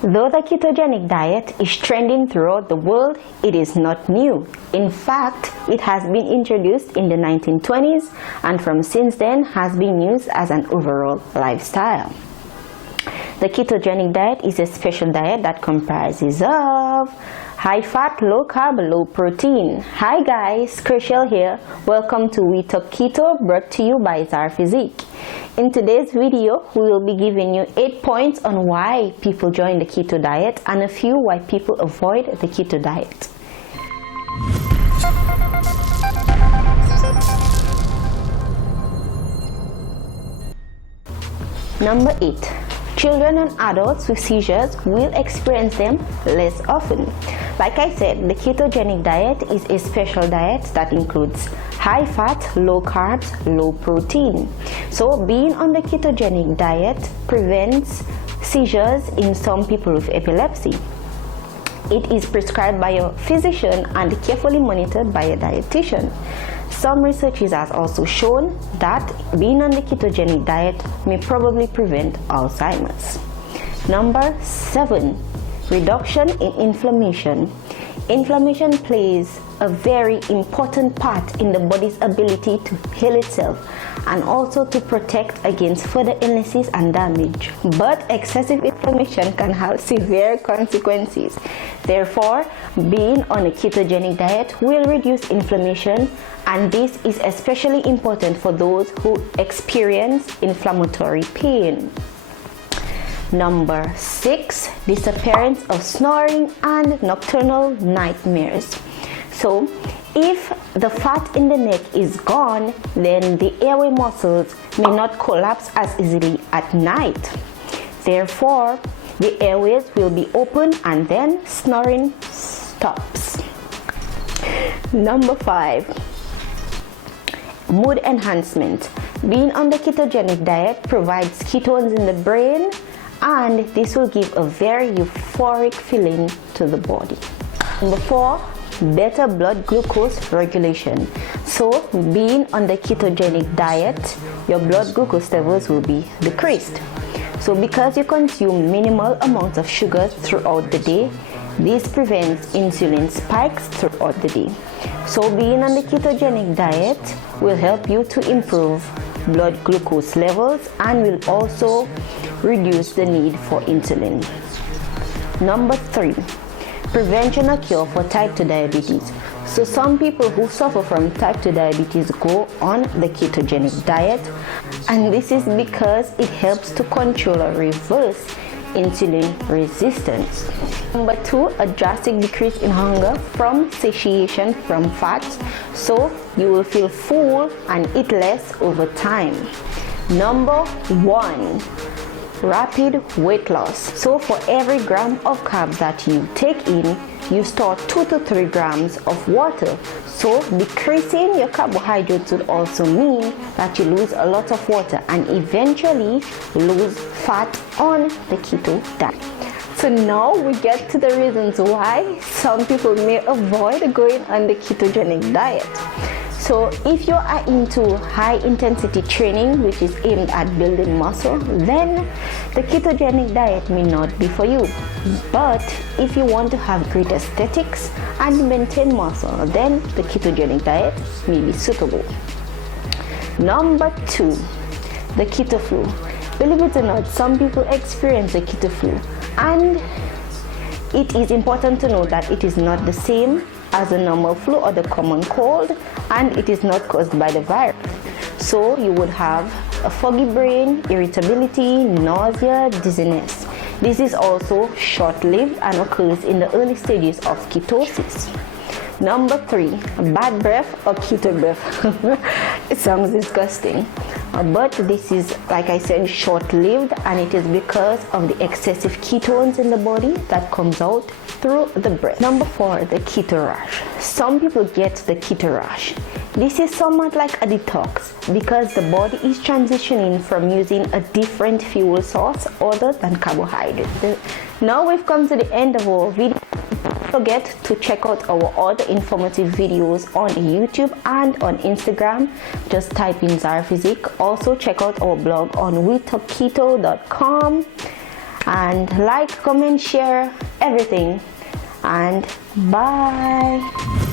Though the ketogenic diet is trending throughout the world, it is not new. In fact, it has been introduced in the 1920s and from since then has been used as an overall lifestyle. The ketogenic diet is a special diet that comprises of high fat, low carb, low protein. Hi guys, Chriselle here. Welcome to We Talk Keto, brought to you by Zar Physique. In today's video, we will be giving you 8 points on why people join the keto diet and a few why people avoid the keto diet. Number 8. Children and adults with seizures will experience them less often. Like I said, the ketogenic diet is a special diet that includes high fat, low carbs, low protein. So being on the ketogenic diet prevents seizures in some people with epilepsy. It is prescribed by a physician and carefully monitored by a dietitian. Some research has also shown that being on the ketogenic diet may probably prevent Alzheimer's. Number 7. Reduction in inflammation. Inflammation plays a very important part in the body's ability to heal itself and also to protect against further illnesses and damage. But excessive inflammation can have severe consequences. Therefore, being on a ketogenic diet will reduce inflammation, and this is especially important for those who experience inflammatory pain. Number 6. Disappearance of snoring and nocturnal nightmares. So, if the fat in the neck is gone, then the airway muscles may not collapse as easily at night. Therefore, the airways will be open and then snoring stops. Number 5. Mood enhancement. Being on the ketogenic diet provides ketones in the brain, and this will give a very euphoric feeling to the body. Number 4. Better blood glucose regulation. So being on the ketogenic diet, your blood glucose levels will be decreased. So because you consume minimal amounts of sugar throughout the day, this prevents insulin spikes throughout the day. So being on the ketogenic diet will help you to improve blood glucose levels and will also reduce the need for insulin. Number 3. Prevention or cure for type 2 diabetes. So some people who suffer from type 2 diabetes go on the ketogenic diet, and this is because it helps to control or reverse insulin resistance. Number 2. A drastic decrease in hunger from satiation from fats, so you will feel full and eat less over time. Number 1. Rapid weight loss. So for every gram of carbs that you take in, you store 2 to 3 grams of water. So decreasing your carbohydrates would also mean that you lose a lot of water and eventually lose fat on the keto diet. So now we get to the reasons why some people may avoid going on the ketogenic diet. So if you are into high intensity training which is aimed at building muscle, then the ketogenic diet may not be for you. But if you want to have great aesthetics and maintain muscle, then the ketogenic diet may be suitable. Number 2. The keto flu. Believe it or not, some people experience the keto flu, and it is important to know that it is not the same as the normal flu or the common cold, and it is not caused by the virus. So you would have a foggy brain, irritability, nausea, dizziness. This is also short-lived and occurs in the early stages of ketosis. Number 3. Bad breath or keto breath. It sounds disgusting, but this is, like I said, short-lived, and it is because of the excessive ketones in the body that comes out through the breath. Number 4. The keto rash. Some people get the keto rash. This is somewhat like a detox because the body is transitioning from using a different fuel source other than carbohydrates. Now we've come to the end of our video. Don't forget to check out our other informative videos on YouTube and on Instagram. Just type in Zara Physique. Also check out our blog on wetalkketo.com. and like, comment, share everything, and bye.